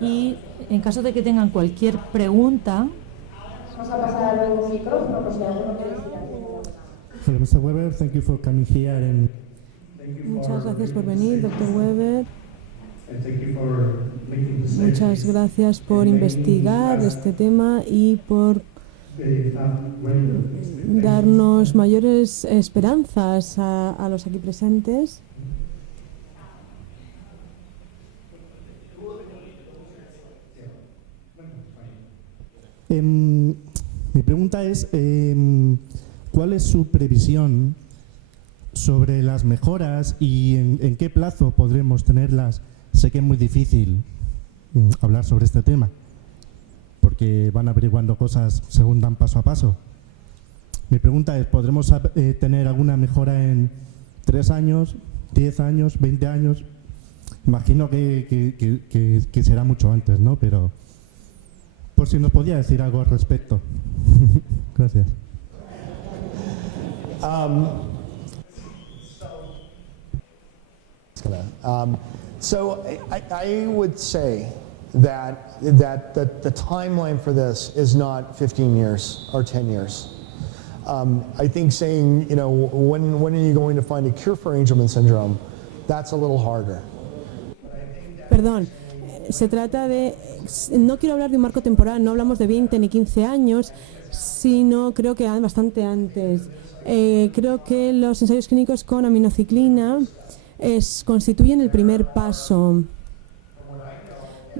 Y en caso de que tengan cualquier pregunta... Vamos a pasar al nuevo micrófono por si alguno quiere decir algo. Hello, Mr. Weber. Thank you for coming here and Muchas gracias por venir, Dr. Weber. thank you for making the Muchas gracias por investigar este tema y por darnos mayores esperanzas a los aquí presentes. Mi pregunta es, ¿cuál es su previsión sobre las mejoras y en qué plazo podremos tenerlas? Sé que es muy difícil hablar sobre este tema, porque van averiguando cosas según dan paso a paso. Mi pregunta es, ¿podremos tener alguna mejora en 3 años, 10 años, 20 años? Imagino que será mucho antes, ¿no? Pero por si nos podía decir algo al respecto. Gracias. So I would say that the timeline for this is not 15 years or 10 years. I think saying, you know, when are you going to find a cure for Angelman syndrome, that's a little harder. Perdón, se trata de... No quiero hablar de un marco temporal, no hablamos de 20 ni 15 años, sino creo que bastante antes. Creo que los ensayos clínicos con aminociclina constituyen el primer paso.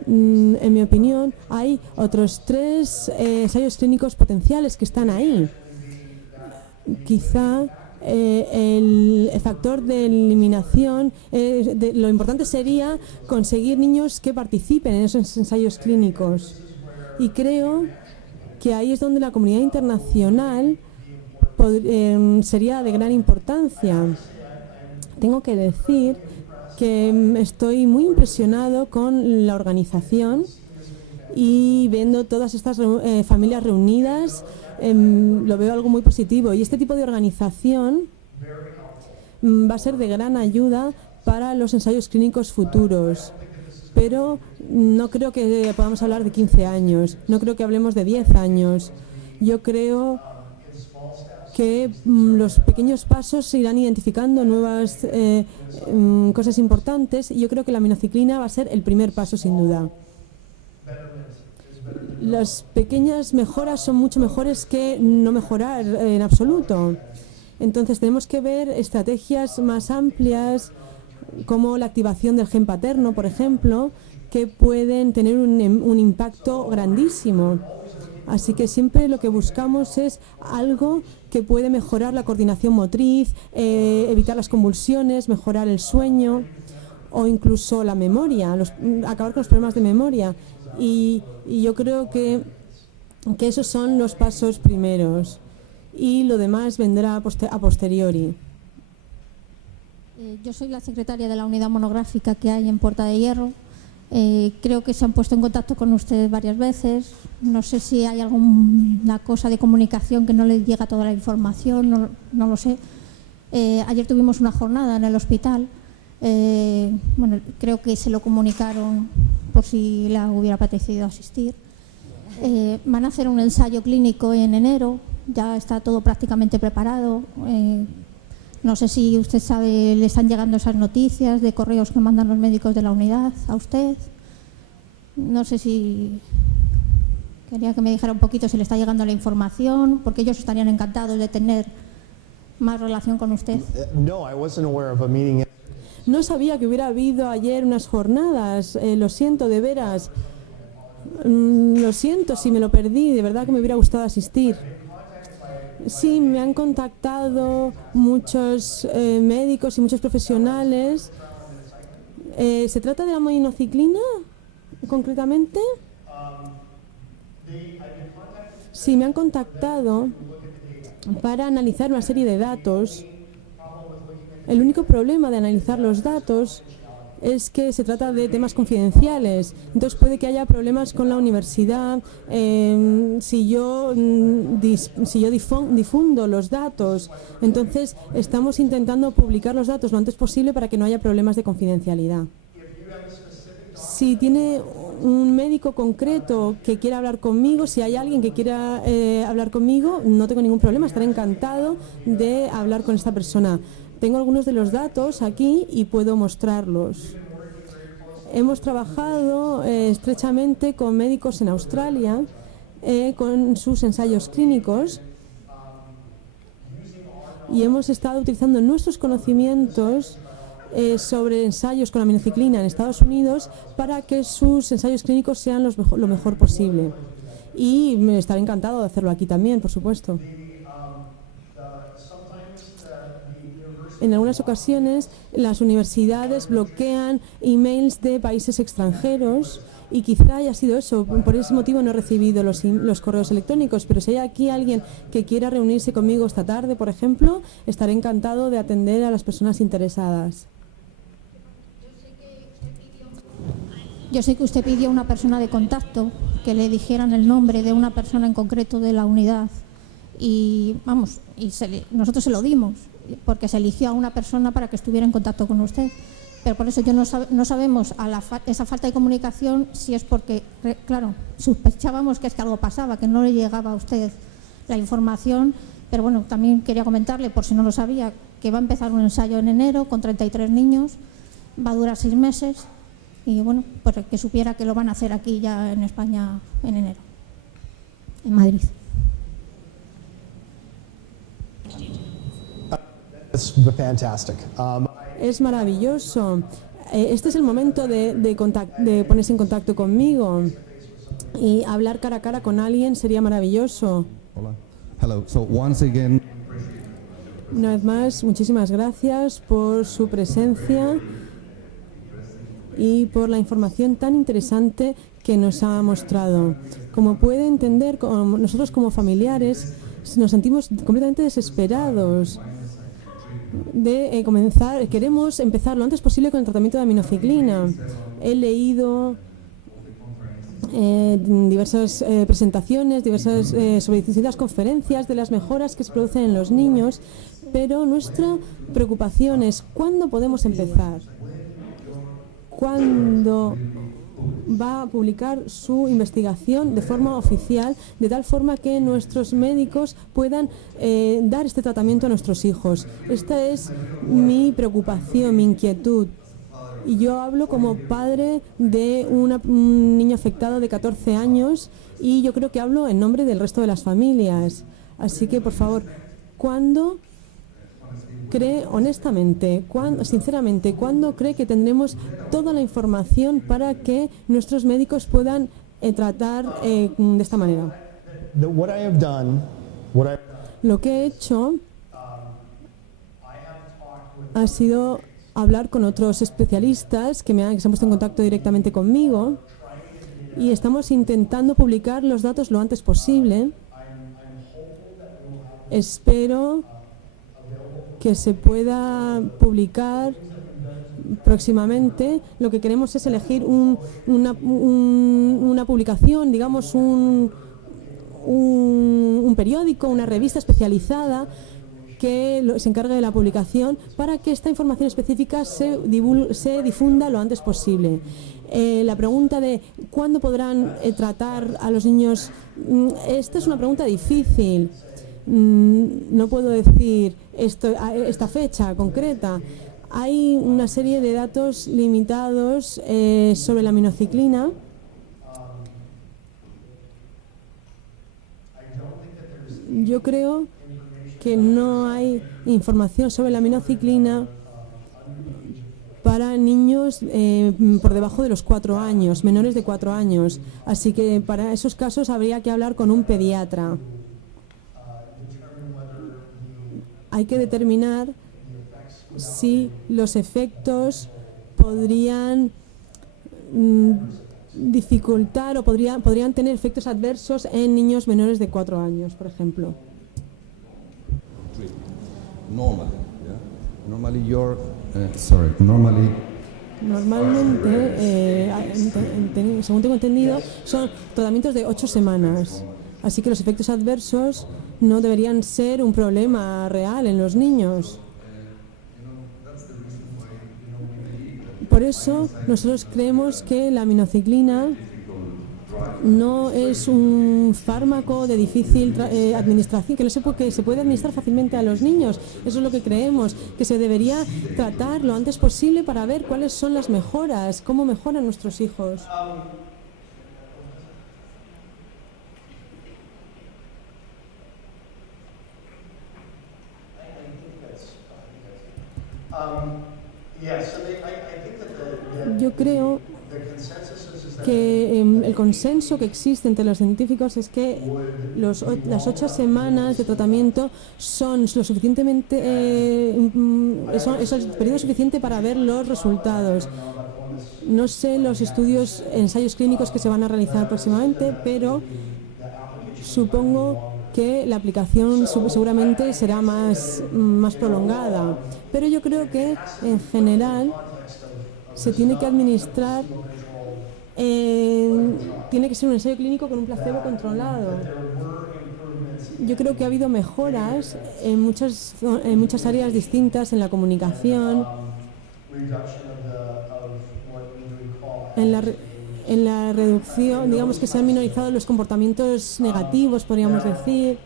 En mi opinión, hay otros 3 ensayos clínicos potenciales que están ahí. Quizá el factor de eliminación, lo importante sería conseguir niños que participen en esos ensayos clínicos. Y creo que ahí es donde la comunidad internacional sería de gran importancia. Tengo que decir que estoy muy impresionado con la organización y viendo todas estas familias reunidas, lo veo algo muy positivo. Y este tipo de organización va a ser de gran ayuda para los ensayos clínicos futuros. Pero no creo que podamos hablar de 15 años, no creo que hablemos de 10 años. Yo creo que los pequeños pasos se irán identificando nuevas cosas importantes y yo creo que la aminociclina va a ser el primer paso sin duda. Las pequeñas mejoras son mucho mejores que no mejorar en absoluto. Entonces tenemos que ver estrategias más amplias como la activación del gen paterno, por ejemplo, que pueden tener un impacto grandísimo. Así que siempre lo que buscamos es algo que puede mejorar la coordinación motriz, evitar las convulsiones, mejorar el sueño o incluso la memoria, acabar con los problemas de memoria. Y yo creo que esos son los pasos primeros y lo demás vendrá a posteriori. Yo soy la secretaria de la unidad monográfica que hay en Puerta de Hierro. Creo que se han puesto en contacto con ustedes varias veces. No sé si hay alguna cosa de comunicación que no les llega toda la información, no lo sé. Ayer tuvimos una jornada en el hospital. Bueno, creo que se lo comunicaron por si le hubiera apetecido asistir. Van a hacer un ensayo clínico en enero, ya está todo prácticamente preparado. No sé si usted sabe, le están llegando esas noticias de correos que mandan los médicos de la unidad a usted. No sé si quería que me dijera un poquito si le está llegando la información, porque ellos estarían encantados de tener más relación con usted. No, I wasn't aware of a meeting. No sabía que hubiera habido ayer unas jornadas, lo siento de veras. Lo siento si me lo perdí, de verdad que me hubiera gustado asistir. Sí, me han contactado muchos médicos y muchos profesionales. ¿Se trata de la aminociclina, concretamente? Sí, me han contactado para analizar una serie de datos. El único problema de analizar los datos es que se trata de temas confidenciales, entonces puede que haya problemas con la universidad si yo difundo los datos. Entonces estamos intentando publicar los datos lo antes posible para que no haya problemas de confidencialidad. Si tiene un médico concreto que quiera hablar conmigo, si hay alguien que quiera hablar conmigo, no tengo ningún problema, estaré encantado de hablar con esta persona. Tengo algunos de los datos aquí y puedo mostrarlos. Hemos trabajado estrechamente con médicos en Australia con sus ensayos clínicos y hemos estado utilizando nuestros conocimientos sobre ensayos con aminociclina en Estados Unidos para que sus ensayos clínicos sean lo mejor posible. Y me estaré encantado de hacerlo aquí también, por supuesto. En algunas ocasiones las universidades bloquean emails de países extranjeros y quizá haya sido eso. Por ese motivo no he recibido los correos electrónicos, pero si hay aquí alguien que quiera reunirse conmigo esta tarde, por ejemplo, estaré encantado de atender a las personas interesadas. Yo sé que usted pidió a una persona de contacto que le dijeran el nombre de una persona en concreto de la unidad y vamos, nosotros se lo dimos porque se eligió a una persona para que estuviera en contacto con usted. Pero por eso yo no sabemos esa falta de comunicación si es porque, claro, sospechábamos que es que algo pasaba, que no le llegaba a usted la información. Pero bueno, también quería comentarle, por si no lo sabía, que va a empezar un ensayo en enero con 33 niños, va a durar 6 meses y bueno, pues que supiera que lo van a hacer aquí ya en España en enero, en Madrid. It's fantastic. Es maravilloso. Este es el momento de ponerse en contacto conmigo y hablar cara a cara con alguien sería maravilloso. Hola. Hello. So once again, Una vez más, muchísimas gracias por su presencia y por la información tan interesante que nos ha mostrado. Como puede entender, nosotros como familiares nos sentimos completamente desesperados de queremos empezar lo antes posible con el tratamiento de aminociclina. He leído diversas presentaciones, sobre distintas conferencias de las mejoras que se producen en los niños, pero nuestra preocupación es ¿cuándo podemos empezar? ¿Cuándo va a publicar su investigación de forma oficial, de tal forma que nuestros médicos puedan dar este tratamiento a nuestros hijos? Esta es mi preocupación, mi inquietud. Y yo hablo como padre de un niño afectado de 14 años y yo creo que hablo en nombre del resto de las familias. Así que, por favor, ¿cuándo cree, honestamente, sinceramente, cuándo cree que tendremos toda la información para que nuestros médicos puedan tratar de esta manera? Lo que he hecho ha sido hablar con otros especialistas que se han puesto en contacto directamente conmigo y estamos intentando publicar los datos lo antes posible. Espero que se pueda publicar próximamente. Lo que queremos es elegir una publicación, digamos un periódico, una revista especializada que se encargue de la publicación para que esta información específica se difunda lo antes posible. La pregunta de ¿cuándo podrán tratar a los niños? Esta es una pregunta difícil. No puedo decir esta fecha concreta. Hay una serie de datos limitados sobre la aminociclina. Yo creo que no hay información sobre la aminociclina para niños por debajo de los 4 años, menores de 4 años. Así que para esos casos habría que hablar con un pediatra. Hay que determinar si los efectos podrían dificultar o podrían tener efectos adversos en niños menores de 4 años, por ejemplo. Normalmente, según tengo entendido, son tratamientos de 8 semanas. Así que los efectos adversos no deberían ser un problema real en los niños. Por eso nosotros creemos que la aminociclina no es un fármaco de difícil administración, que se puede administrar fácilmente a los niños. Eso es lo que creemos, que se debería tratar lo antes posible para ver cuáles son las mejoras, cómo mejoran nuestros hijos. Yo creo que el consenso que existe entre los científicos es que las 8 semanas de tratamiento son lo suficientemente es el periodo suficiente para ver los resultados. No sé los ensayos clínicos que se van a realizar próximamente, pero supongo que la aplicación seguramente será más prolongada. Pero yo creo que en general se tiene que administrar, tiene que ser un ensayo clínico con un placebo controlado. Yo creo que ha habido mejoras en muchas áreas distintas, en la comunicación, en la reducción, digamos que se han minorizado los comportamientos negativos, podríamos decir.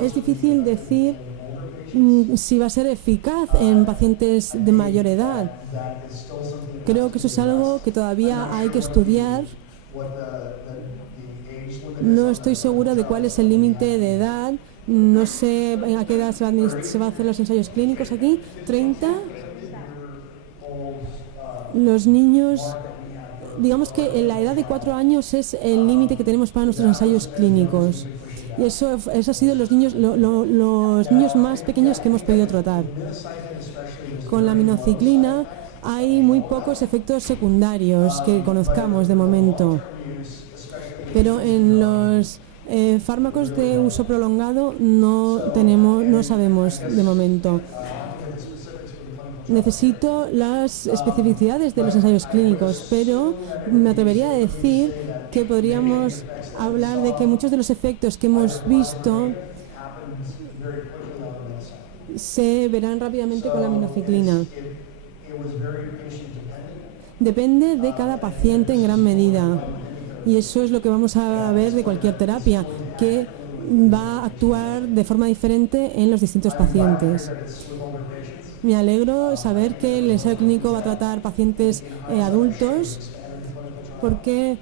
Es difícil decir si va a ser eficaz en pacientes de mayor edad. Creo que eso es algo que todavía hay que estudiar. No estoy segura de cuál es el límite de edad. No sé a qué edad se va a hacer los ensayos clínicos aquí. ¿30? Los niños, digamos que en la edad de 4 años es el límite que tenemos para nuestros ensayos clínicos. Y eso ha sido los niños más pequeños que hemos podido tratar. Con la aminociclina hay muy pocos efectos secundarios que conozcamos de momento. Pero en los fármacos de uso prolongado no sabemos de momento. Necesito las especificidades de los ensayos clínicos, pero me atrevería a decir que podríamos hablar de que muchos de los efectos que hemos visto se verán rápidamente con la aminociclina. Depende de cada paciente en gran medida, y eso es lo que vamos a ver de cualquier terapia, que va a actuar de forma diferente en los distintos pacientes. Me alegro saber que el ensayo clínico va a tratar pacientes adultos, porque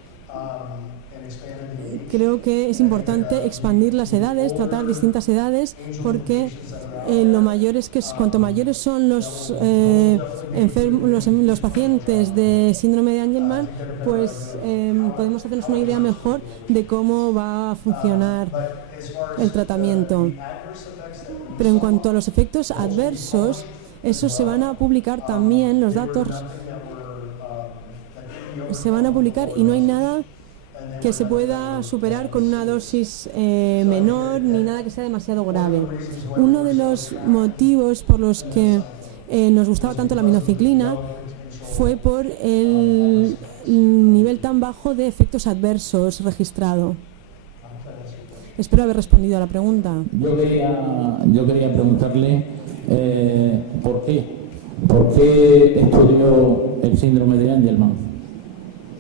creo que es importante expandir las edades, tratar distintas edades, porque cuanto mayores son los pacientes de síndrome de Angelman, pues podemos hacernos una idea mejor de cómo va a funcionar el tratamiento. Pero en cuanto a los efectos adversos, esos se van a publicar también, los datos se van a publicar, y no hay nada que se pueda superar con una dosis menor, ni nada que sea demasiado grave. Uno de los motivos por los que nos gustaba tanto la aminociclina fue por el nivel tan bajo de efectos adversos registrado. Espero haber respondido a la pregunta. Yo quería preguntarle ¿por qué estudió el síndrome de Angelman?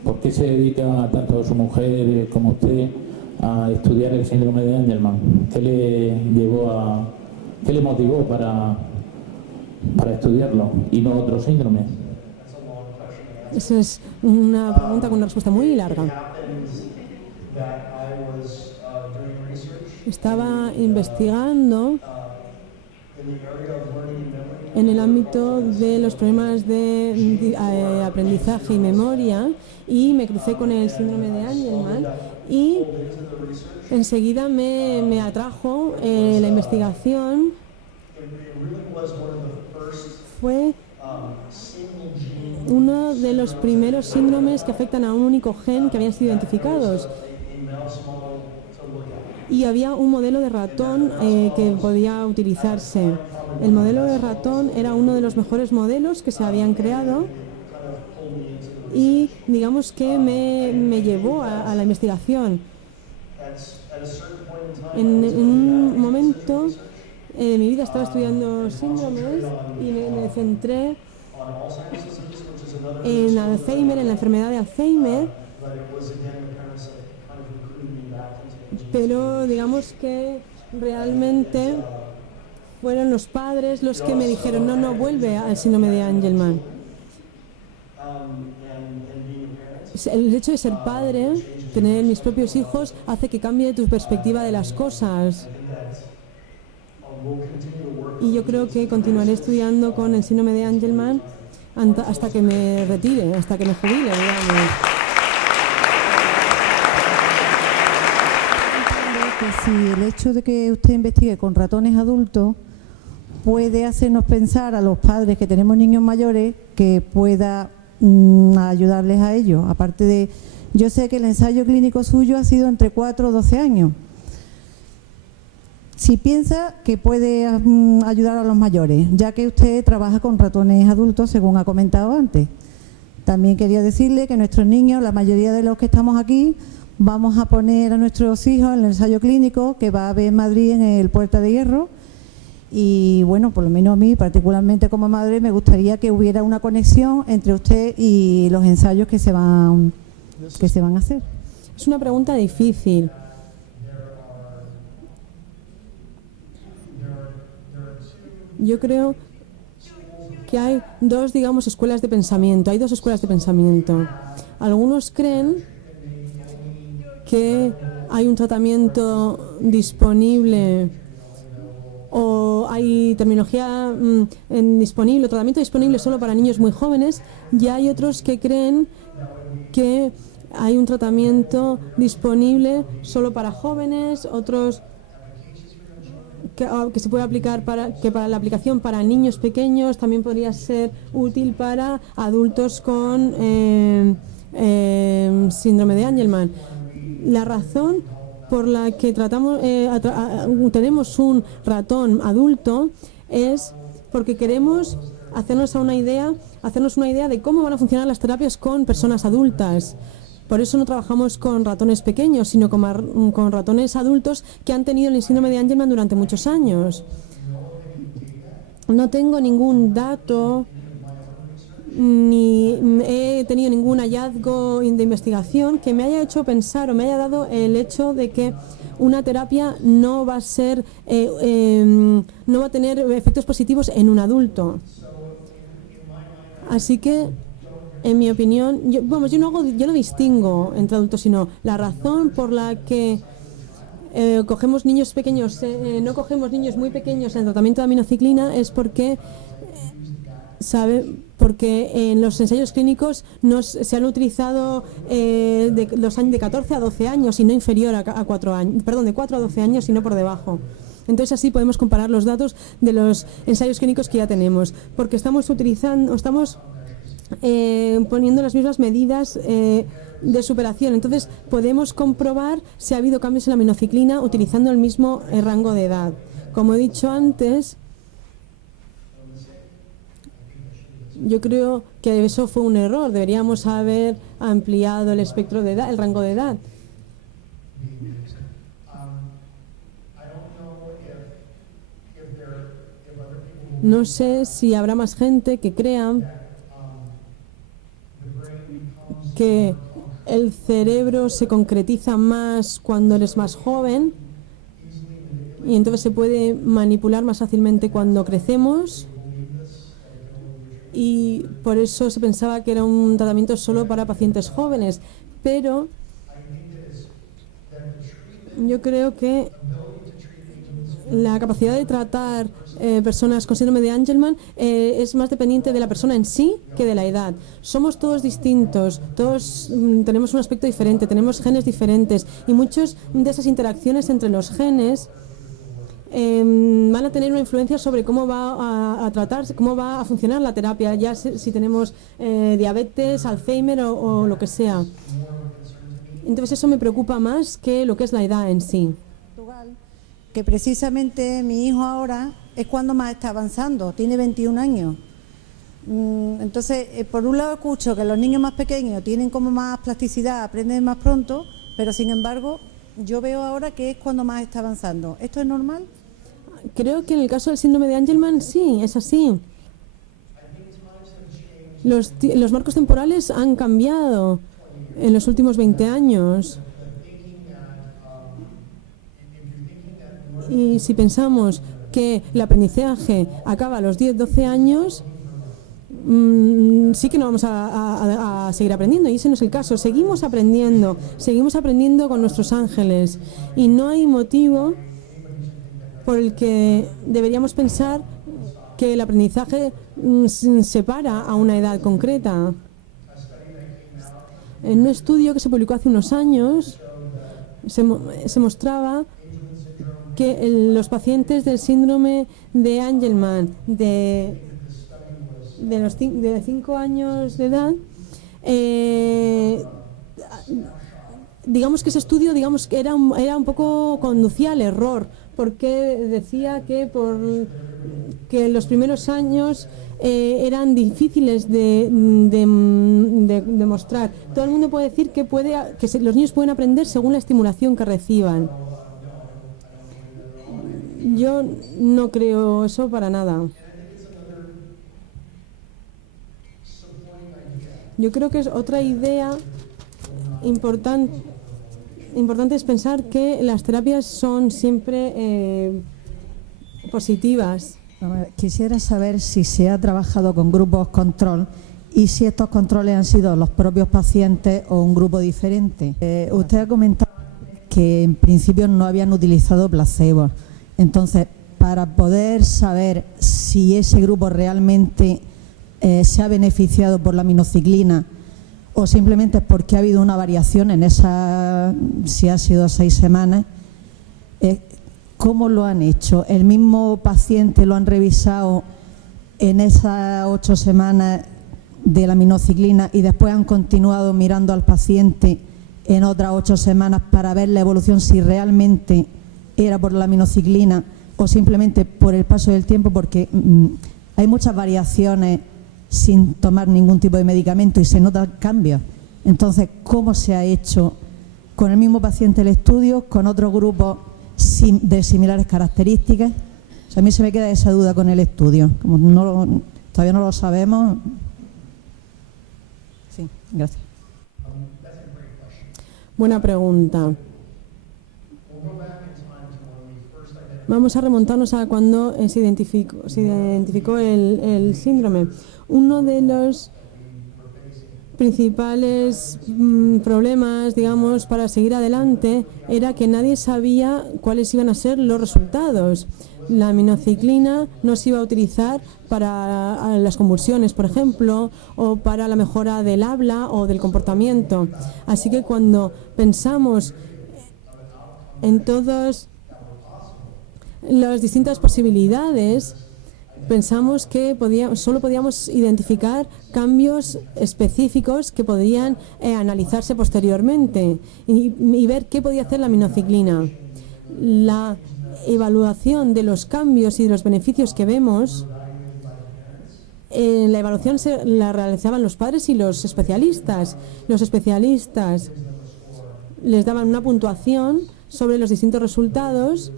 ¿Por qué se dedica tanto su mujer como usted a estudiar el síndrome de Angelman? ¿Qué le motivó para estudiarlo y no otro síndrome? Esa es una pregunta con una respuesta muy larga. Estaba investigando en el ámbito de los problemas de aprendizaje y memoria, y me crucé con el síndrome de Angelman, y enseguida me atrajo la investigación. Fue uno de los primeros síndromes que afectan a un único gen que habían sido identificados. Y había un modelo de ratón que podía utilizarse. El modelo de ratón era uno de los mejores modelos que se habían creado, y digamos que me llevó a la investigación. En un momento de mi vida estaba estudiando síndromes y me centré en Alzheimer, en la enfermedad de Alzheimer, pero digamos que realmente fueron los padres los que me dijeron no vuelve al síndrome de Angelman. El hecho de ser padre, tener mis propios hijos, hace que cambie tu perspectiva de las cosas. Y yo creo que continuaré estudiando con el síndrome de Angelman hasta que me retire, hasta que me jubile, digamos. Que si el hecho de que usted investigue con ratones adultos puede hacernos pensar a los padres que tenemos niños mayores que pueda ayudarles a ellos. Aparte de, yo sé que el ensayo clínico suyo ha sido entre 4 o 12 años. Si piensa que puede ayudar a los mayores, ya que usted trabaja con ratones adultos, según ha comentado antes. También quería decirle que nuestros niños, la mayoría de los que estamos aquí, vamos a poner a nuestros hijos en el ensayo clínico que va a haber en Madrid en el Puerta de Hierro. Y bueno, por lo menos a mí, particularmente como madre, me gustaría que hubiera una conexión entre usted y los ensayos que se van a hacer. Es una pregunta difícil. Yo creo que hay dos, digamos, escuelas de pensamiento. Hay dos escuelas de pensamiento. Algunos creen que hay un tratamiento disponible o hay terminología disponible, tratamiento disponible solo para niños muy jóvenes, y hay otros que creen que hay un tratamiento disponible solo para jóvenes, otros que se puede aplicar para la aplicación para niños pequeños también podría ser útil para adultos con síndrome de Angelman. La razón por la que tenemos un ratón adulto es porque queremos hacernos una idea de cómo van a funcionar las terapias con personas adultas. Por eso no trabajamos con ratones pequeños, sino con ratones adultos que han tenido el síndrome de Angelman durante muchos años. No tengo ningún dato ni he tenido ningún hallazgo de investigación que me haya hecho pensar o me haya dado el hecho de que una terapia no va a tener efectos positivos en un adulto. Así que, en mi opinión, yo no distingo entre adultos, sino la razón por la que cogemos niños pequeños, no cogemos niños muy pequeños en el tratamiento de aminociclina es porque en los ensayos clínicos se han utilizado de los años de 14 a 12 años y no inferior a 4 años, perdón, de 4 a 12 años y no por debajo. Entonces así podemos comparar los datos de los ensayos clínicos que ya tenemos, porque estamos poniendo las mismas medidas de superación. Entonces podemos comprobar si ha habido cambios en la aminociclina utilizando el mismo rango de edad. Como he dicho antes, yo creo que eso fue un error. Deberíamos haber ampliado el espectro de edad, el rango de edad. No sé si habrá más gente que crea que el cerebro se concretiza más cuando eres más joven y entonces se puede manipular más fácilmente cuando crecemos. Y por eso se pensaba que era un tratamiento solo para pacientes jóvenes, pero yo creo que la capacidad de tratar personas con síndrome de Angelman es más dependiente de la persona en sí que de la edad. Somos todos distintos, todos tenemos un aspecto diferente, tenemos genes diferentes y muchas de esas interacciones entre los genes van a tener una influencia sobre cómo va a tratarse, cómo va a funcionar la terapia, ya si tenemos diabetes, Alzheimer o lo que sea. Entonces eso me preocupa más que lo que es la edad en sí. Que precisamente mi hijo ahora es cuando más está avanzando, tiene 21 años. Entonces, por un lado escucho que los niños más pequeños tienen como más plasticidad, aprenden más pronto, pero sin embargo yo veo ahora que es cuando más está avanzando. ¿Esto es normal? Creo que en el caso del síndrome de Angelman sí, es así. Los marcos temporales han cambiado en los últimos 20 años. Y si pensamos que el aprendizaje acaba a los 10-12 años, sí que no vamos a seguir aprendiendo, y ese no es el caso. Seguimos aprendiendo con nuestros ángeles, y no hay motivo por el que deberíamos pensar que el aprendizaje se para a una edad concreta. En un estudio que se publicó hace unos años se mostraba que los pacientes del síndrome de Angelman de 5 años de edad, digamos que ese estudio que era un poco conducía al error, porque decía que los primeros años eran difíciles de demostrar. Todo el mundo puede decir que los niños pueden aprender según la estimulación que reciban. Yo no creo eso para nada. Yo creo que es otra idea importante es pensar que las terapias son siempre positivas. Quisiera saber si se ha trabajado con grupos control y si estos controles han sido los propios pacientes o un grupo diferente. Usted ha comentado que en principio no habían utilizado placebo. Entonces, para poder saber si ese grupo realmente se ha beneficiado por la aminociclina o simplemente porque ha habido una variación en esa, si ha sido 6 semanas, ¿cómo lo han hecho? ¿El mismo paciente lo han revisado en esas 8 semanas de la aminociclina y después han continuado mirando al paciente en otras 8 semanas para ver la evolución, si realmente era por la aminociclina o simplemente por el paso del tiempo? Porque hay muchas variaciones sin tomar ningún tipo de medicamento y se notan cambios. Entonces, ¿cómo se ha hecho con el mismo paciente el estudio, con otros grupos de similares características? O sea, a mí se me queda esa duda con el estudio. Como todavía no lo sabemos. Sí, gracias. Buena pregunta. Vamos a remontarnos a cuando se identificó el síndrome. Uno de los principales problemas, digamos, para seguir adelante era que nadie sabía cuáles iban a ser los resultados. La aminociclina no se iba a utilizar para las convulsiones, por ejemplo, o para la mejora del habla o del comportamiento. Así que cuando pensamos en todas las distintas posibilidades, pensamos que solo podíamos identificar cambios específicos que podían analizarse posteriormente y ver qué podía hacer la aminociclina. La evaluación de los cambios y de los beneficios que vemos, la evaluación la realizaban los padres y los especialistas. Los especialistas les daban una puntuación sobre los distintos resultados,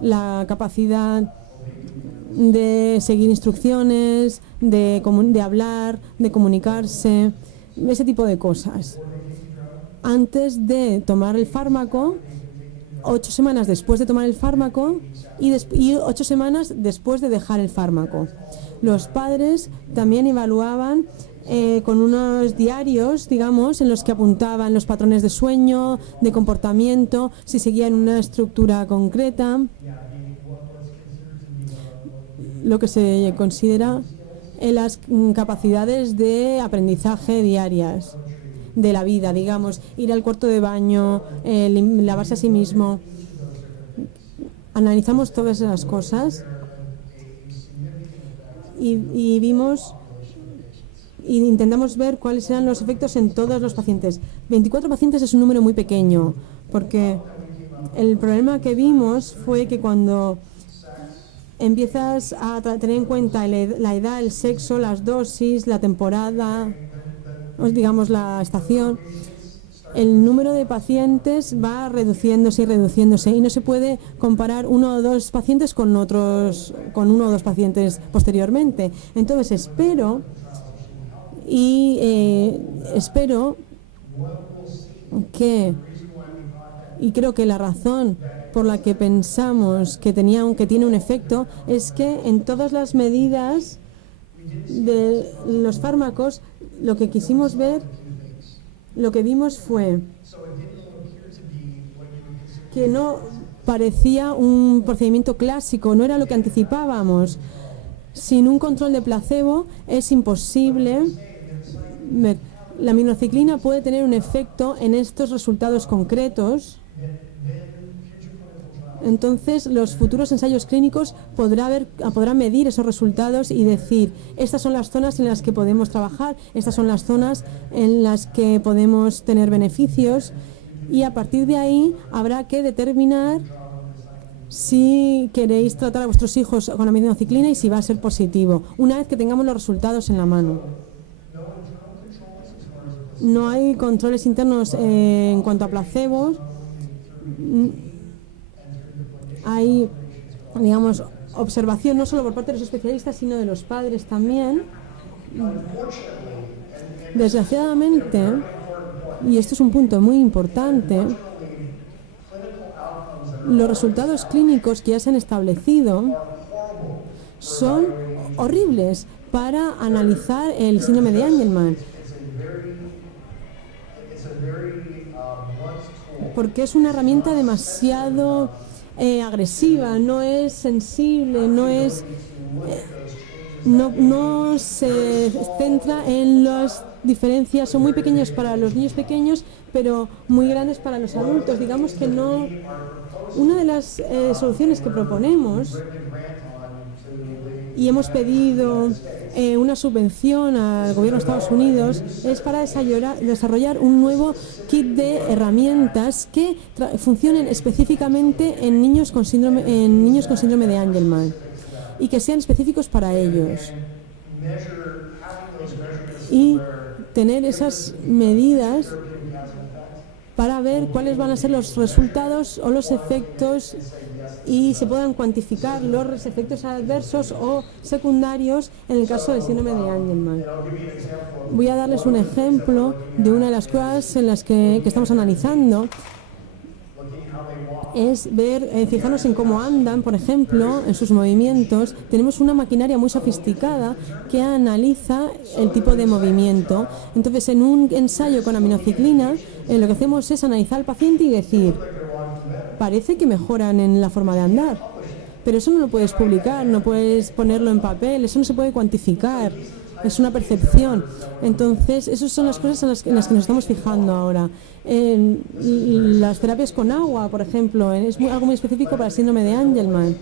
la capacidad de seguir instrucciones, de hablar, de comunicarse, ese tipo de cosas. Antes de tomar el fármaco, 8 semanas después de tomar el fármaco y 8 semanas después de dejar el fármaco. Los padres también evaluaban con unos diarios, digamos, en los que apuntaban los patrones de sueño, de comportamiento, si seguían una estructura concreta, lo que se considera en las capacidades de aprendizaje diarias de la vida, digamos, ir al cuarto de baño, lavarse a sí mismo. Analizamos todas esas cosas y vimos e intentamos ver cuáles eran los efectos en todos los pacientes. 24 pacientes es un número muy pequeño, porque el problema que vimos fue que cuando empiezas a tener en cuenta la edad, el sexo, las dosis, la temporada, digamos la estación, el número de pacientes va reduciéndose y reduciéndose y no se puede comparar uno o dos pacientes con uno o dos pacientes posteriormente. Entonces espero que, y creo que la razón por la que pensamos que tiene un efecto es que en todas las medidas de los fármacos lo que quisimos ver, lo que vimos fue que no parecía un procedimiento clásico, no era lo que anticipábamos. Sin un control de placebo es imposible ver. La aminociclina puede tener un efecto en estos resultados concretos. Entonces, los futuros ensayos clínicos podrán medir esos resultados y decir, estas son las zonas en las que podemos trabajar, estas son las zonas en las que podemos tener beneficios, y a partir de ahí habrá que determinar si queréis tratar a vuestros hijos con aminociclina y si va a ser positivo, una vez que tengamos los resultados en la mano. No hay controles internos en cuanto a placebos. Hay, digamos, observación no solo por parte de los especialistas, sino de los padres también. Desgraciadamente, y esto es un punto muy importante, los resultados clínicos que ya se han establecido son horribles para analizar el síndrome de Angelman, porque es una herramienta demasiado agresiva, no es sensible, no se centra en las diferencias, son muy pequeños para los niños pequeños, pero muy grandes para los adultos. Digamos que no. Una de las soluciones que proponemos, y hemos pedido una subvención al gobierno de Estados Unidos, es para desarrollar un nuevo kit de herramientas que funcionen específicamente en niños con síndrome de Angelman y que sean específicos para ellos, y tener esas medidas para ver cuáles van a ser los resultados o los efectos y se puedan cuantificar los efectos adversos o secundarios en el caso del síndrome de Angelman. Voy a darles un ejemplo de una de las cosas en las que estamos analizando. Es fijarnos en cómo andan, por ejemplo, en sus movimientos. Tenemos una maquinaria muy sofisticada que analiza el tipo de movimiento. Entonces, en un ensayo con aminociclina, lo que hacemos es analizar al paciente y decir, parece que mejoran en la forma de andar, pero eso no lo puedes publicar, no puedes ponerlo en papel, eso no se puede cuantificar. Es una percepción. Entonces, esas son las cosas en las que nos estamos fijando ahora. Las terapias con agua, por ejemplo, es algo muy específico para el síndrome de Angelman.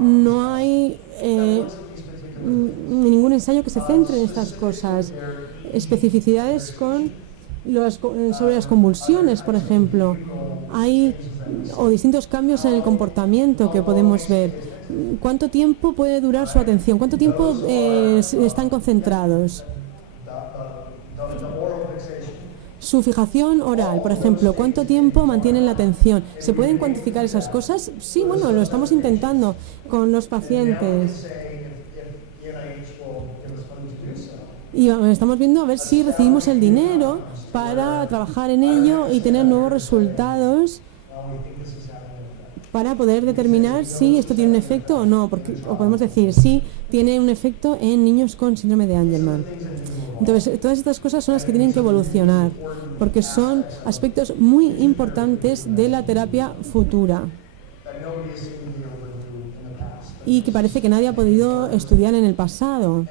No hay ningún ensayo que se centre en estas cosas. Especificidades sobre las convulsiones, por ejemplo. O distintos cambios en el comportamiento que podemos ver. ¿Cuánto tiempo puede durar su atención? ¿Cuánto tiempo están concentrados? Su fijación oral, por ejemplo, ¿cuánto tiempo mantienen la atención? ¿Se pueden cuantificar esas cosas? Sí, bueno, lo estamos intentando con los pacientes. Y estamos viendo a ver si recibimos el dinero para trabajar en ello y tener nuevos resultados para poder determinar si esto tiene un efecto o no, o podemos decir si tiene un efecto en niños con síndrome de Angelman. Entonces, todas estas cosas son las que tienen que evolucionar, porque son aspectos muy importantes de la terapia futura y que parece que nadie ha podido estudiar en el pasado.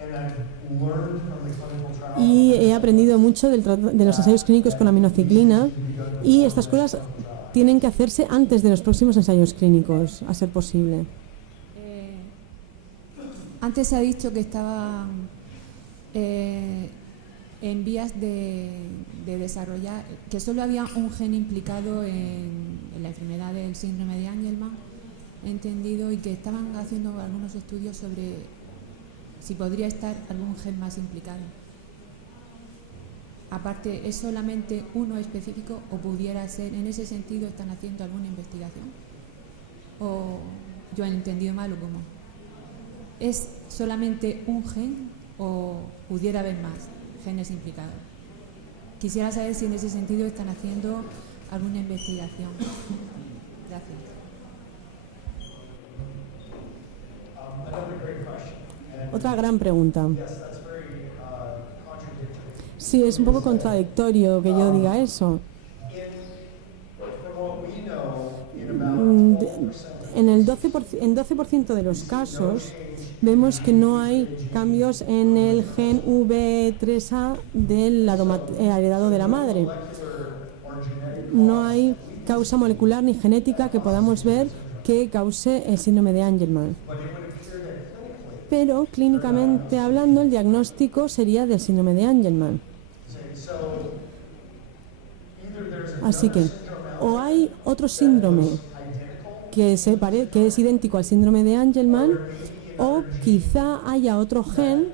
Y he aprendido mucho de los ensayos clínicos con aminociclina, y estas cosas tienen que hacerse antes de los próximos ensayos clínicos, a ser posible. Antes se ha dicho que estaba en vías de desarrollar, que solo había un gen implicado en la enfermedad del síndrome de Angelman, he entendido, y que estaban haciendo algunos estudios sobre si podría estar algún gen más implicado. aparte, ¿es solamente uno específico o pudiera ser, en ese sentido, están haciendo alguna investigación? ¿O yo he entendido mal o cómo? ¿Es solamente un gen o pudiera haber más genes implicados? Quisiera saber si en ese sentido están haciendo alguna investigación. Gracias. Otra gran pregunta. Sí, es un poco contradictorio que yo diga eso. En el 12% de los casos vemos que no hay cambios en el gen V3A del heredado de la madre. No hay causa molecular ni genética que podamos ver que cause el síndrome de Angelman. Pero clínicamente hablando, el diagnóstico sería del síndrome de Angelman. Así que, o hay otro síndrome que es idéntico al síndrome de Angelman, o quizá haya otro gen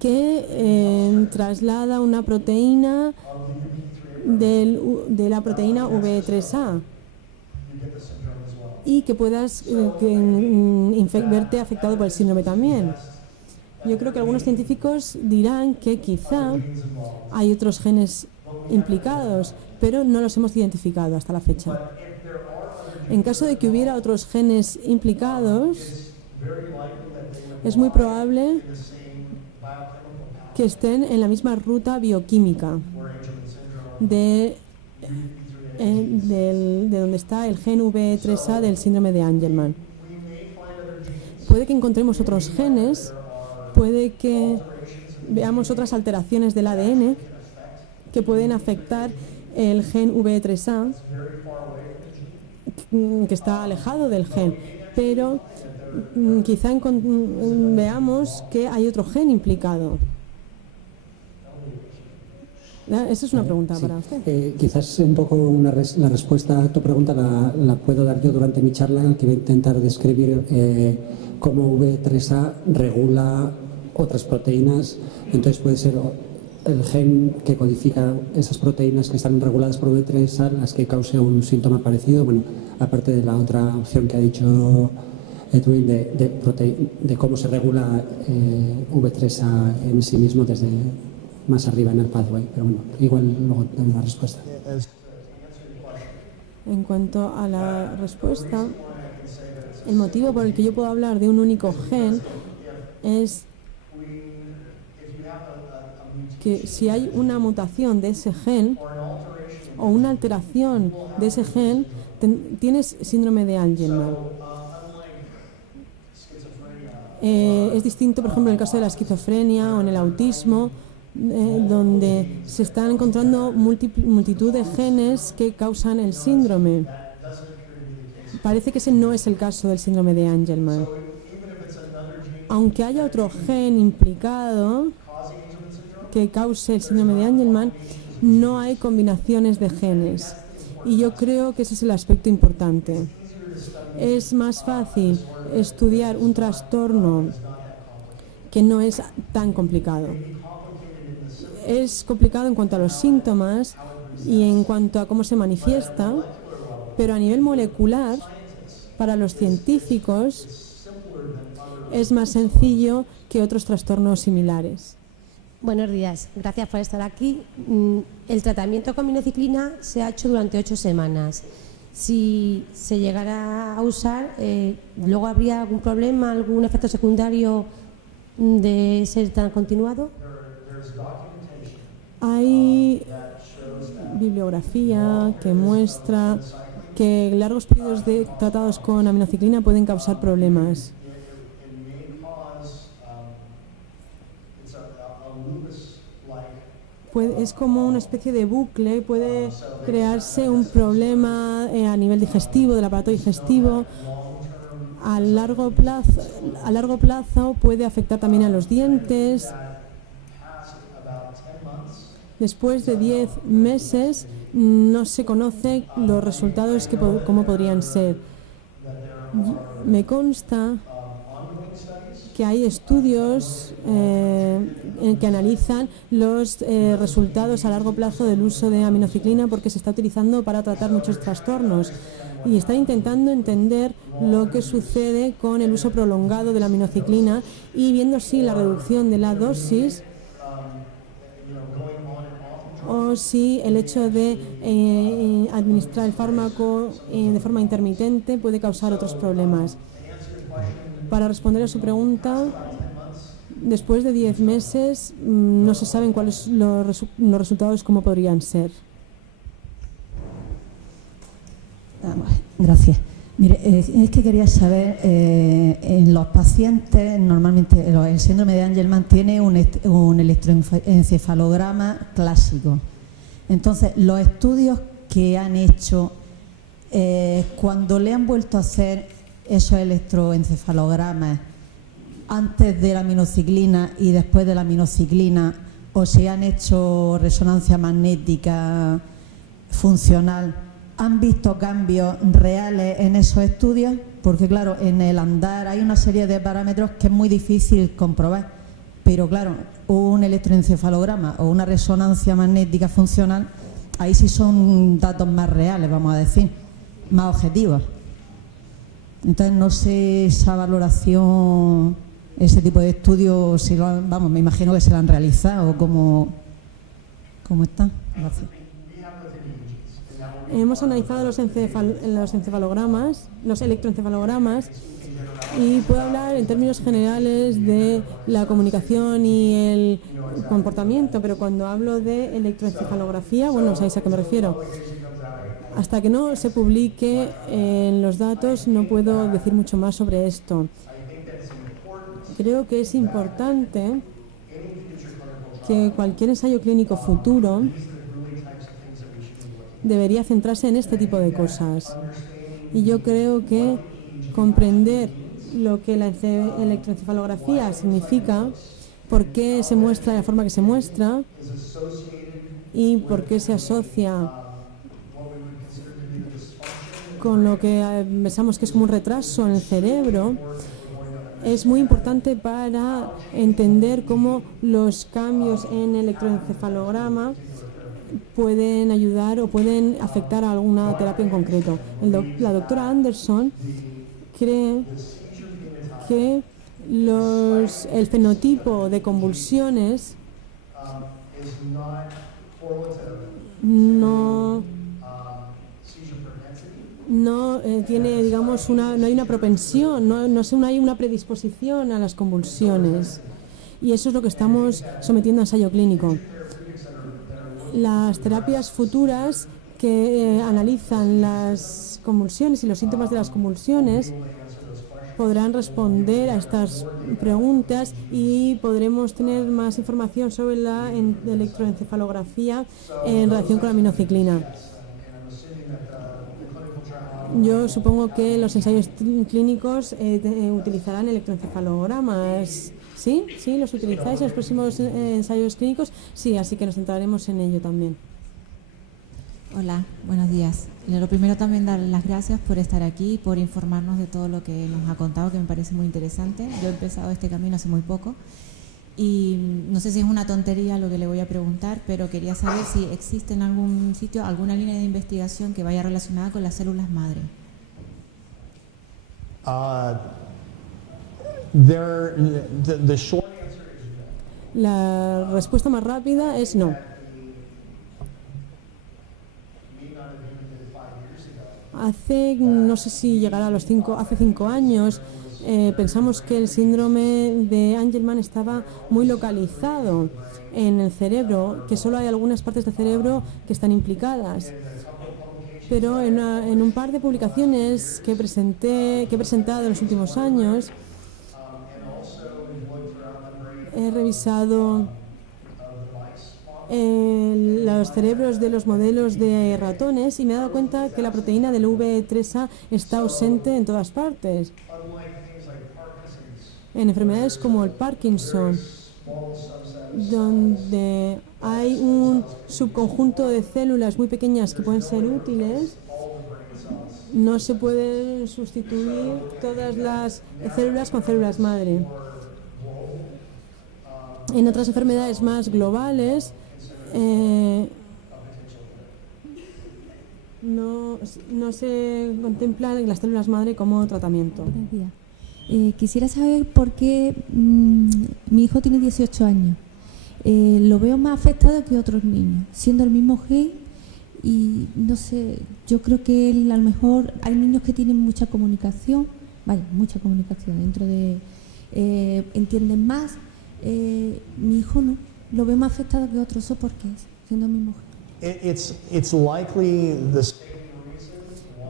que traslada una proteína de la proteína V3A y que puedas verte afectado por el síndrome también. Yo creo que algunos científicos dirán que quizá hay otros genes implicados, pero no los hemos identificado hasta la fecha. En caso de que hubiera otros genes implicados, es muy probable que estén en la misma ruta bioquímica de donde está el gen V3A del síndrome de Angelman. Puede que encontremos otros genes, puede que veamos otras alteraciones del ADN que pueden afectar el gen V3A, que está alejado del gen, pero quizá veamos que hay otro gen implicado. Esa es una pregunta para usted. Quizás un poco la respuesta a tu pregunta la puedo dar yo durante mi charla, que voy a intentar describir cómo V3A regula otras proteínas. Entonces puede ser el gen que codifica esas proteínas que están reguladas por V3A las que cause un síntoma parecido, bueno, aparte de la otra opción que ha dicho Edwin de cómo se regula V3A en sí mismo desde más arriba en el pathway, pero bueno, igual luego tengo una respuesta. En cuanto a la respuesta, el motivo por el que yo puedo hablar de un único gen es que si hay una mutación de ese gen o una alteración de ese gen, tienes síndrome de Angelman. Es distinto, por ejemplo, en el caso de la esquizofrenia o en el autismo, donde se están encontrando multitud de genes que causan el síndrome. Parece que ese no es el caso del síndrome de Angelman. Aunque haya otro gen implicado que cause el síndrome de Angelman, no hay combinaciones de genes. Y yo creo que ese es el aspecto importante. Es más fácil estudiar un trastorno que no es tan complicado. Es complicado en cuanto a los síntomas y en cuanto a cómo se manifiesta, pero a nivel molecular, para los científicos, es más sencillo que otros trastornos similares. Buenos días, gracias por estar aquí. El tratamiento con minociclina se ha hecho durante 8 semanas. Si se llegara a usar, ¿luego habría algún problema, algún efecto secundario de ser tan continuado? Hay bibliografía que muestra que largos periodos de tratados con aminociclina pueden causar problemas. Es como una especie de bucle, puede crearse un problema a nivel digestivo, del aparato digestivo. A largo plazo puede afectar también a los dientes. Después de 10 meses no se conoce los resultados cómo podrían ser. Me consta que hay estudios en que analizan los resultados a largo plazo del uso de aminociclina, porque se está utilizando para tratar muchos trastornos y están intentando entender lo que sucede con el uso prolongado de la aminociclina y viendo si la reducción de la dosis o si el hecho de administrar el fármaco de forma intermitente puede causar otros problemas. Para responder a su pregunta, después de 10 meses no se saben cuáles los resultados, cómo podrían ser. Gracias. Mire, es que quería saber, en los pacientes, normalmente el síndrome de Angelman tiene un electroencefalograma clásico. Entonces, los estudios que han hecho, cuando le han vuelto a hacer esos electroencefalogramas antes de la aminociclina y después de la aminociclina, o se han hecho resonancia magnética funcional, ¿han visto cambios reales en esos estudios? Porque claro, en el andar hay una serie de parámetros que es muy difícil comprobar, pero claro, un electroencefalograma o una resonancia magnética funcional, ahí sí son datos más reales, vamos a decir, más objetivos. Entonces no sé esa valoración, ese tipo de estudios, si lo han, vamos, me imagino que se lo han realizado, ¿cómo están? Gracias. Hemos analizado los encefalogramas, los electroencefalogramas, y puedo hablar en términos generales de la comunicación y el comportamiento, pero cuando hablo de electroencefalografía, bueno, ¿sabéis a qué me refiero? Hasta que no se publique en los datos no puedo decir mucho más sobre esto. Creo que es importante que cualquier ensayo clínico futuro debería centrarse en este tipo de cosas. Y yo creo que comprender lo que la electroencefalografía significa, por qué se muestra de la forma que se muestra y por qué se asocia con lo que pensamos que es como un retraso en el cerebro, es muy importante para entender cómo los cambios en el electroencefalograma pueden ayudar o pueden afectar a alguna terapia en concreto. La doctora Anderson cree que el fenotipo de convulsiones no tiene, digamos, no hay una propensión, no hay una predisposición a las convulsiones, y eso es lo que estamos sometiendo a ensayo clínico. Las terapias futuras que analizan las convulsiones y los síntomas de las convulsiones podrán responder a estas preguntas y podremos tener más información sobre la electroencefalografía en relación con la aminociclina. Yo supongo que los ensayos clínicos utilizarán electroencefalogramas. ¿Sí? ¿Sí? ¿Los utilizáis en los próximos ensayos clínicos? Sí, así que nos centraremos en ello también. Hola, buenos días. Lo primero también dar las gracias por estar aquí y por informarnos de todo lo que nos ha contado, que me parece muy interesante. Yo he empezado este camino hace muy poco y no sé si es una tontería lo que le voy a preguntar, pero quería saber si existe en algún sitio alguna línea de investigación que vaya relacionada con las células madre. La respuesta más rápida es no. No sé si llegará a hace 5 años, pensamos que el síndrome de Angelman estaba muy localizado en el cerebro, que solo hay algunas partes del cerebro que están implicadas. Pero en un par de publicaciones que he presentado en los últimos años, he revisado los cerebros de los modelos de ratones y me he dado cuenta que la proteína del V3A está ausente en todas partes. En enfermedades como el Parkinson, donde hay un subconjunto de células muy pequeñas que pueden ser útiles, no se pueden sustituir todas las células con células madre. En otras enfermedades más globales no se contemplan las células madre como tratamiento. Buenos días. Quisiera saber por qué mi hijo tiene 18 años. Lo veo más afectado que otros niños, siendo el mismo gen, y no sé, yo creo que él, a lo mejor hay niños que tienen mucha comunicación, mucha comunicación dentro de entienden más. Mi hijo no, lo veo más afectado que otros. ¿Eso por qué es? Siendo el mismo gen. It's likely the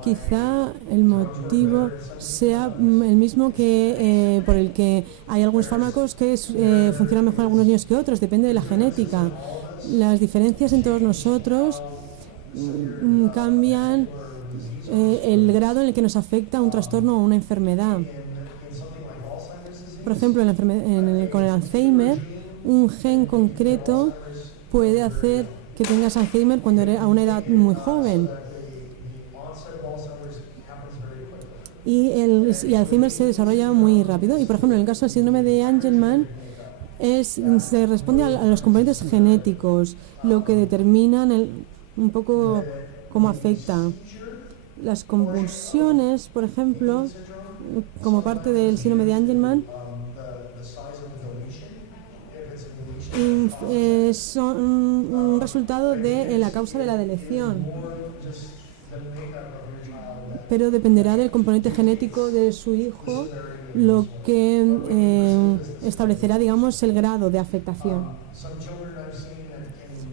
Quizá el motivo sea el mismo que por el que hay algunos fármacos que funcionan mejor en algunos niños que otros, depende de la genética. Las diferencias en todos nosotros cambian el grado en el que nos afecta un trastorno o una enfermedad. Por ejemplo, con el Alzheimer, un gen concreto puede hacer que tengas Alzheimer cuando eres a una edad muy joven. Y Alzheimer se desarrolla muy rápido. Y por ejemplo, en el caso del síndrome de Angelman, se responde a los componentes genéticos, lo que determinan un poco cómo afecta. Las convulsiones, por ejemplo, como parte del síndrome de Angelman, son un resultado de la causa de la deleción, pero dependerá del componente genético de su hijo lo que establecerá, digamos, el grado de afectación.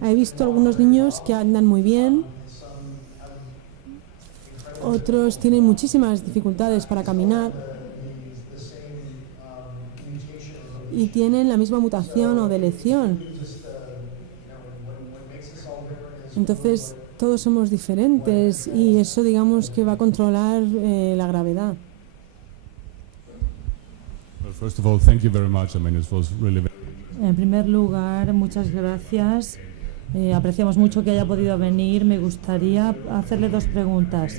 He visto algunos niños que andan muy bien, otros tienen muchísimas dificultades para caminar y tienen la misma mutación o deleción. Entonces, todos somos diferentes y eso, digamos, que va a controlar la gravedad. En primer lugar, muchas gracias. Apreciamos mucho que haya podido venir. Me gustaría hacerle dos preguntas.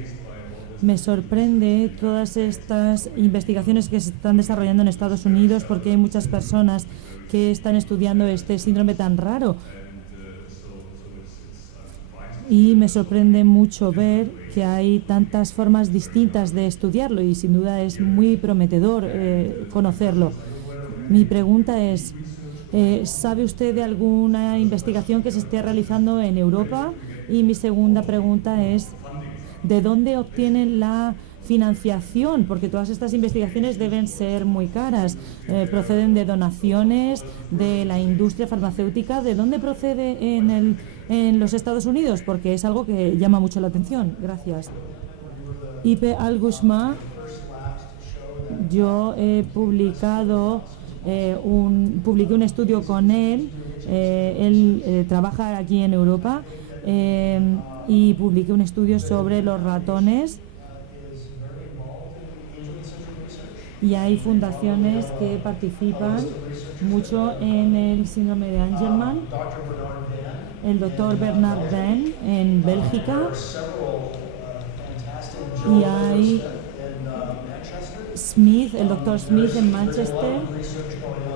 Me sorprende todas estas investigaciones que se están desarrollando en Estados Unidos porque hay muchas personas que están estudiando este síndrome tan raro. Y me sorprende mucho ver que hay tantas formas distintas de estudiarlo y sin duda es muy prometedor conocerlo. Mi pregunta es, ¿sabe usted de alguna investigación que se esté realizando en Europa? Y mi segunda pregunta es, ¿de dónde obtienen la financiación? Porque todas estas investigaciones deben ser muy caras. ¿Proceden de donaciones, de la industria farmacéutica? ¿De dónde procede en los Estados Unidos? Porque es algo que llama mucho la atención. Gracias. Ipe Al-Gushma, yo he publiqué un estudio con él. Él trabaja aquí en Europa. Y publiqué un estudio sobre los ratones y hay fundaciones que participan mucho en el síndrome de Angelman. El doctor Bernard Ben en Bélgica y hay el doctor Smith en Manchester.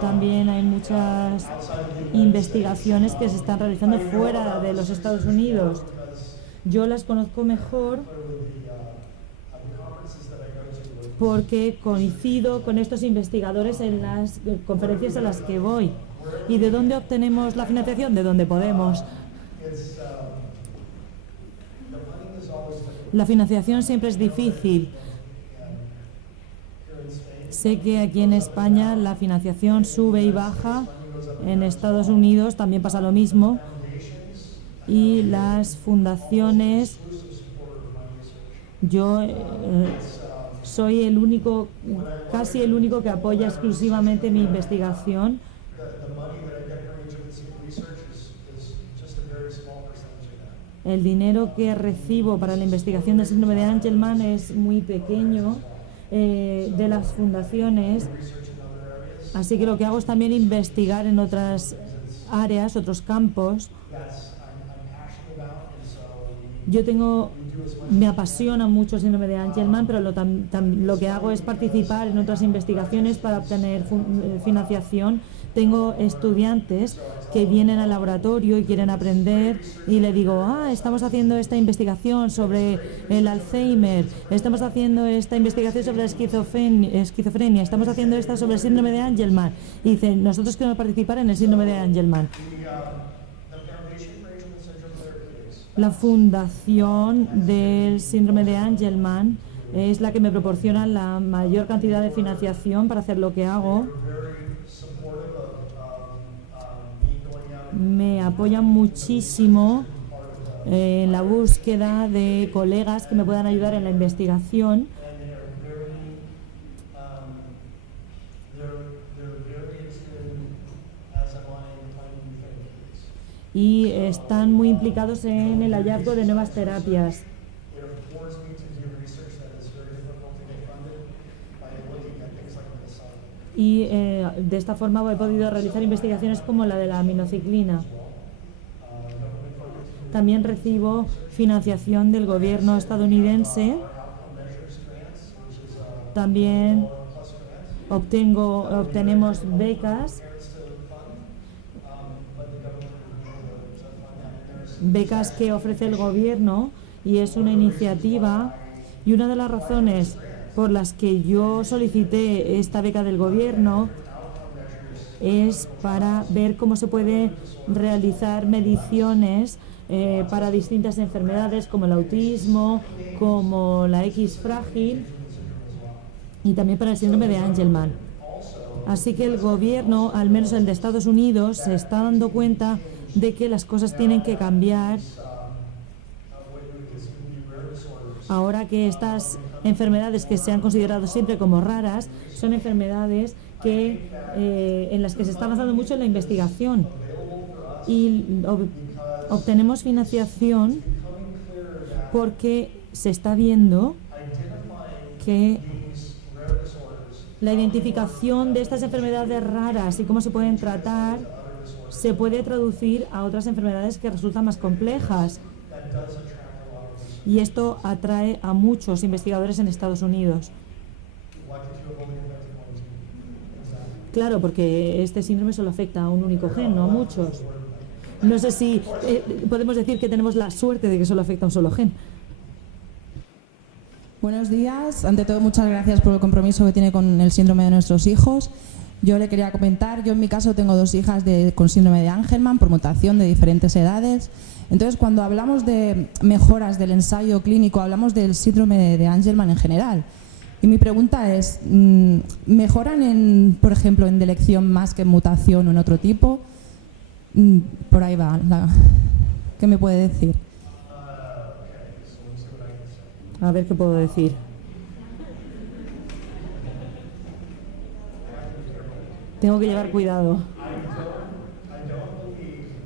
También hay muchas investigaciones que se están realizando fuera de los Estados Unidos. Yo las conozco mejor porque coincido con estos investigadores en las conferencias a las que voy. ¿Y de dónde obtenemos la financiación? De donde podemos. La financiación siempre es difícil. Sé que aquí en España la financiación sube y baja. En Estados Unidos también pasa lo mismo. Y las fundaciones, yo soy casi el único que apoya exclusivamente mi investigación. El dinero que recibo para la investigación del síndrome de Angelman es muy pequeño de las fundaciones, así que lo que hago es también investigar en otras áreas, otros campos. Me apasiona mucho el síndrome de Angelman, pero lo que hago es participar en otras investigaciones para obtener financiación Tengo estudiantes que vienen al laboratorio y quieren aprender y le digo, estamos haciendo esta investigación sobre el Alzheimer, estamos haciendo esta investigación sobre la esquizofrenia, estamos haciendo esta sobre el síndrome de Angelman. Y dicen, nosotros queremos participar en el síndrome de Angelman. La fundación del síndrome de Angelman es la que me proporciona la mayor cantidad de financiación para hacer lo que hago. Me apoyan muchísimo en la búsqueda de colegas que me puedan ayudar en la investigación. Y están muy implicados en el hallazgo de nuevas terapias. Y de esta forma he podido realizar investigaciones como la de la aminociclina. También recibo financiación del gobierno estadounidense. También obtenemos becas que ofrece el gobierno, y es una iniciativa, y una de las razones por las que yo solicité esta beca del gobierno es para ver cómo se puede realizar mediciones para distintas enfermedades como el autismo, como la X frágil y también para el síndrome de Angelman. Así que el gobierno, al menos el de Estados Unidos, se está dando cuenta de que las cosas tienen que cambiar ahora que estas enfermedades que se han considerado siempre como raras son enfermedades en las que se está avanzando mucho en la investigación, y obtenemos financiación porque se está viendo que la identificación de estas enfermedades raras y cómo se pueden tratar se puede traducir a otras enfermedades que resultan más complejas. Y esto atrae a muchos investigadores en Estados Unidos. Claro, porque este síndrome solo afecta a un único gen, no a muchos. No sé si podemos decir que tenemos la suerte de que solo afecta a un solo gen. Buenos días. Ante todo, muchas gracias por el compromiso que tiene con el síndrome de nuestros hijos. Yo le quería comentar, yo en mi caso tengo 2 hijas con síndrome de Angelman por mutación de diferentes edades. Entonces, cuando hablamos de mejoras del ensayo clínico, hablamos del síndrome de Angelman en general. Y mi pregunta es, ¿mejoran, por ejemplo, en delección más que en mutación o en otro tipo? Por ahí va. ¿Qué me puede decir? A ver qué puedo decir. Tengo que llevar cuidado.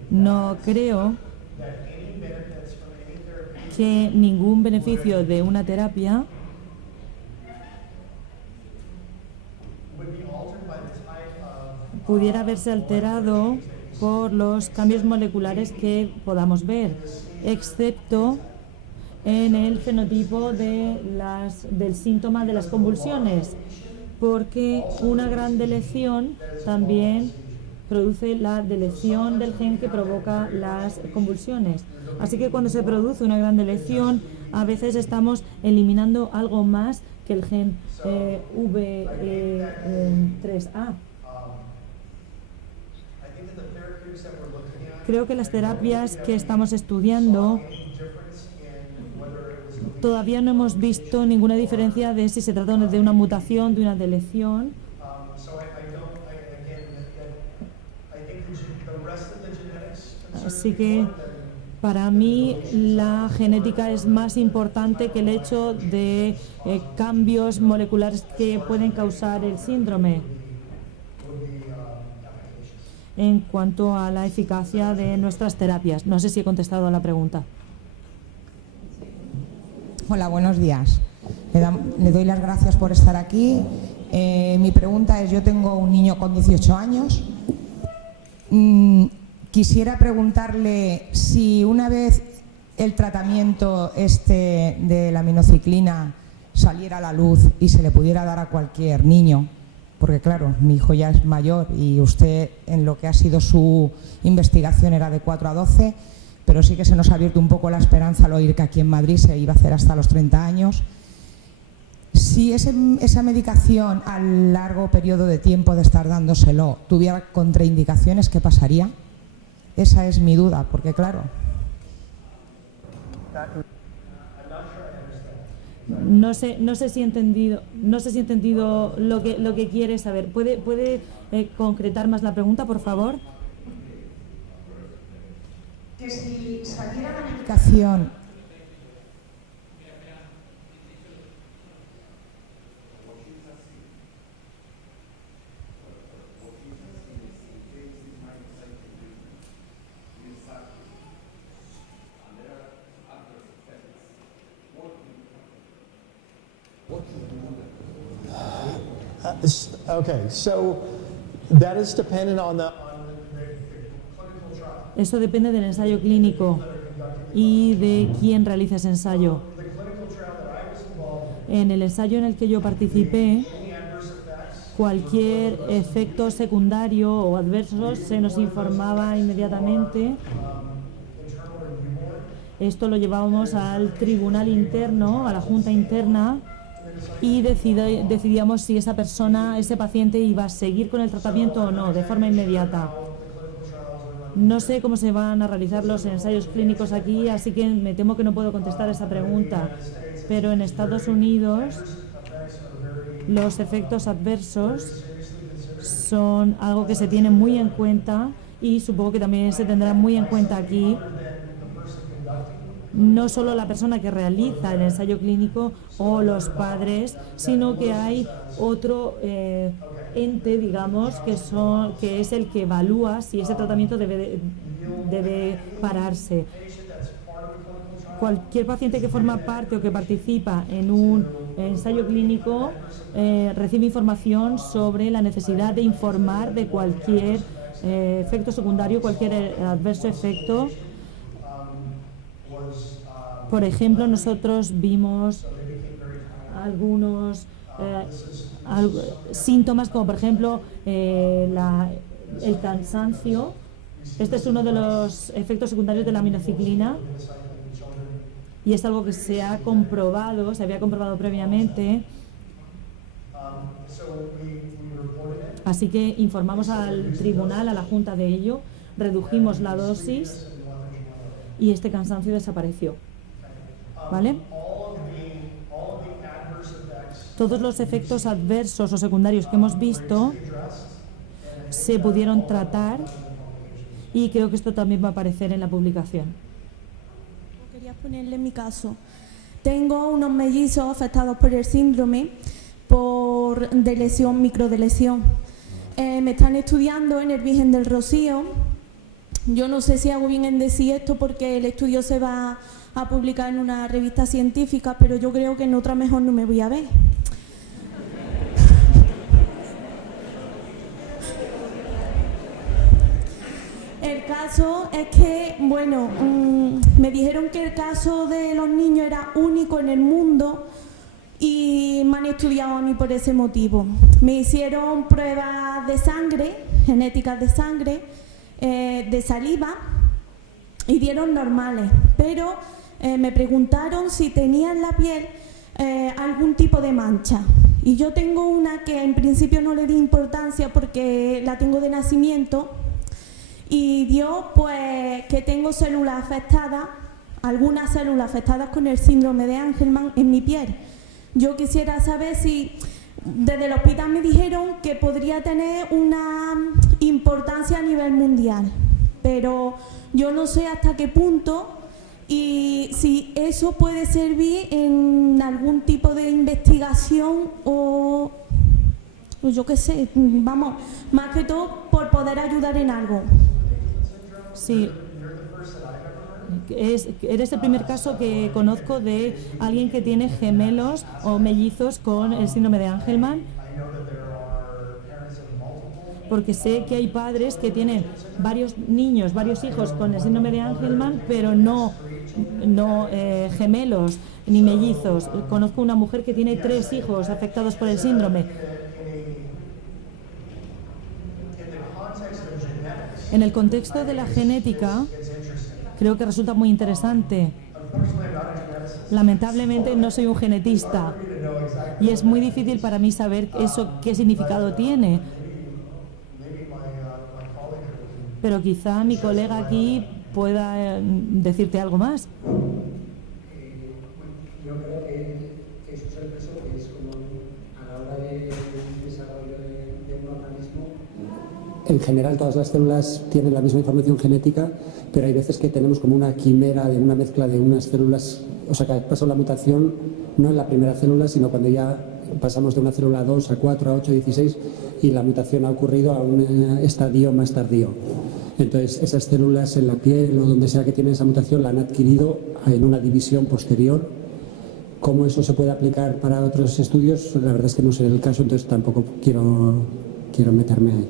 No creo que ningún beneficio de una terapia pudiera verse alterado por los cambios moleculares que podamos ver, excepto en el fenotipo del síntoma de las convulsiones, porque una gran deleción también produce la deleción del gen que provoca las convulsiones. Así que cuando se produce una gran deleción, a veces estamos eliminando algo más que el gen V3A. Creo que las terapias que estamos estudiando todavía no hemos visto ninguna diferencia de si se trata de una mutación, de una deleción. Así que para mí la genética es más importante que el hecho de cambios moleculares que pueden causar el síndrome en cuanto a la eficacia de nuestras terapias. No sé si he contestado a la pregunta. Hola, buenos días. Le doy las gracias por estar aquí. Mi pregunta es, yo tengo un niño con 18 años. Quisiera preguntarle si una vez el tratamiento de la aminociclina saliera a la luz y se le pudiera dar a cualquier niño, porque claro, mi hijo ya es mayor y usted en lo que ha sido su investigación era de 4 a 12, pero sí que se nos ha abierto un poco la esperanza al oír que aquí en Madrid se iba a hacer hasta los 30 años. Si esa medicación a largo periodo de tiempo de estar dándoselo tuviera contraindicaciones, ¿qué pasaría? Esa es mi duda, porque claro... No sé si he entendido lo que quiere saber. ¿Puede concretar más la pregunta, por favor? Que si saliera la medicación... Okay, so that is dependent on the clinical trial. Eso depende del ensayo clínico y de quién realiza ese ensayo. En el ensayo en el que yo participé, cualquier efecto secundario o adverso se nos informaba inmediatamente. Esto lo llevábamos al tribunal interno, a la junta interna, y decidíamos si esa persona, ese paciente, iba a seguir con el tratamiento o no, de forma inmediata. No sé cómo se van a realizar los ensayos clínicos aquí, así que me temo que no puedo contestar esa pregunta. Pero en Estados Unidos los efectos adversos son algo que se tiene muy en cuenta y supongo que también se tendrá muy en cuenta aquí. No solo la persona que realiza el ensayo clínico o los padres, sino que hay otro ente, digamos, que es el que evalúa si ese tratamiento debe pararse. Cualquier paciente que forma parte o que participa en un ensayo clínico recibe información sobre la necesidad de informar de cualquier efecto secundario, cualquier adverso efecto. Por ejemplo, nosotros vimos algunos síntomas como, por ejemplo, el cansancio. Este es uno de los efectos secundarios de la aminociclina y es algo que se había comprobado previamente. Así que informamos al tribunal, a la junta de ello, redujimos la dosis y este cansancio desapareció. ¿Vale? Todos los efectos adversos o secundarios que hemos visto se pudieron tratar y creo que esto también va a aparecer en la publicación. Quería ponerle mi caso. Tengo unos mellizos afectados por el síndrome de lesión, microdeleción. Me están estudiando en el Virgen del Rocío. Yo no sé si hago bien en decir esto porque el estudio se va a publicar en una revista científica, pero yo creo que en otra mejor no me voy a ver. El caso es que, bueno, me dijeron que el caso de los niños era único en el mundo y me han estudiado a mí por ese motivo. Me hicieron pruebas de sangre, genéticas de sangre, de saliva y dieron normales, pero me preguntaron si tenía en la piel algún tipo de mancha y yo tengo una que en principio no le di importancia porque la tengo de nacimiento y dio pues que tengo células afectadas, algunas células afectadas con el síndrome de Angelman en mi piel. Yo quisiera saber si desde el hospital me dijeron que podría tener una importancia a nivel mundial, pero yo no sé hasta qué punto y si eso puede servir en algún tipo de investigación o yo qué sé, vamos, más que todo por poder ayudar en algo. Sí. Eres el primer caso que conozco de alguien que tiene gemelos o mellizos con el síndrome de Angelman, porque sé que hay padres que tienen varios niños, varios hijos con el síndrome de Angelman, pero no gemelos ni mellizos. Conozco una mujer que tiene 3 hijos afectados por el síndrome. En el contexto de la genética, creo que resulta muy interesante. Lamentablemente no soy un genetista y es muy difícil para mí saber eso qué significado tiene. Pero quizá mi colega aquí pueda decirte algo más. Yo creo que eso es el peso que es como a la hora del desarrollo de un organismo. En general todas las células tienen la misma información genética, pero hay veces que tenemos como una quimera de una mezcla de unas células, o sea que pasa la mutación no en la primera célula, sino cuando ya pasamos de una célula 2 a 4, a 8, a 16 y la mutación ha ocurrido a un estadio más tardío. Entonces esas células en la piel o donde sea que tienen esa mutación la han adquirido en una división posterior. ¿Cómo eso se puede aplicar para otros estudios? La verdad es que no sé el caso, entonces tampoco quiero meterme ahí.